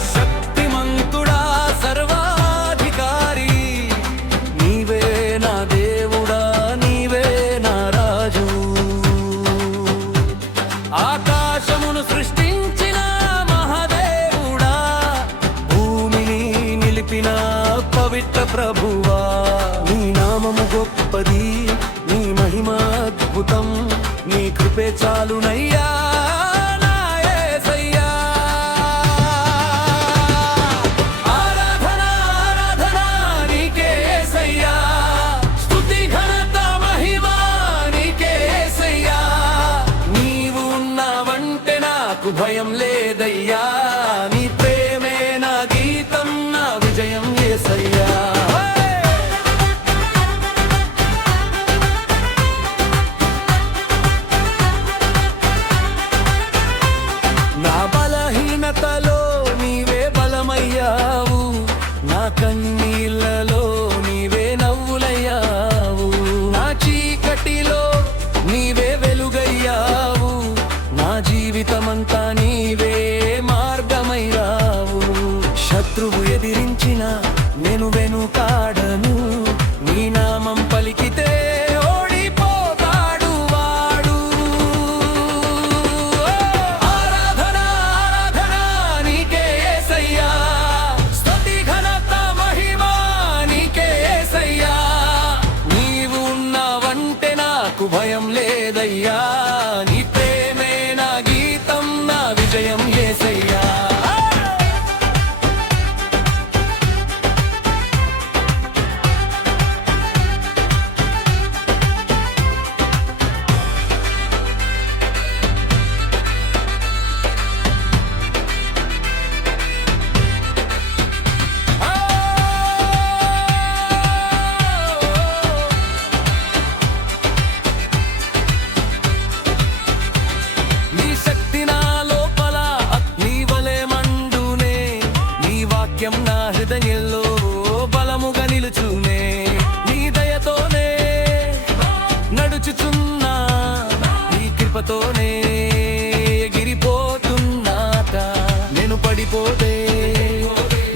సర్వశక్తిమంతుడా సర్వాధికారి నీవే నా దేవుడా నీవే నా రాజు. ఆకాశమును సృష్టించిన మహాదేవుడా భూమిని నిలిపిన పవిత్ర ప్రభువా నీ నామము గొప్పది నీ మహిమ అద్భుతం నీ కృపే చాలునయ్యా. భయం లేదయ్యా నీ ప్రేమే నా గీతం నా విజయం యేసయ్యా. నా బలహీనతలో నీవే బలమయ్యావు నా కన్నీళ్లలో నీవే నవ్వులయ్యావు నా చీకటిలో నీవే వెలుగయ్యావు నా జీవితమంతా నీవే మార్గమైరావు. శత్రువు ఎదిరించిన నేను వెనుకాడను నీ నామం పలికితే ఓడిపోతాడు వాడు. ఆరాధన ఆరాధన నీకే యేసయ్యా స్తుతి ఘనత మహిమ నీకే యేసయ్యా. నీవు ఉన్నావంటే నాకు భయం లేదయ్యా నీ ప్రేమే నా గీతం నా విజయం యేసయ్యా. నా హృదయంలో బలముగా నిలుచునే నీ దయతోనే నడుచుచున్నా నీ కృపతోనే ఎగిరిపోతున్నాట. నేను పడిపోతే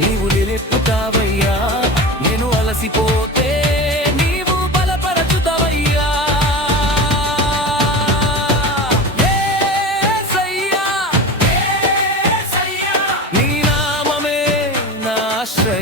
నీవు నిలెప్పుతావయ్యా నేను అలసిపోతే నీవు బలపరచుతావయ్యా. యేసయ్యా నీ నామమే నా ఆశ్రయం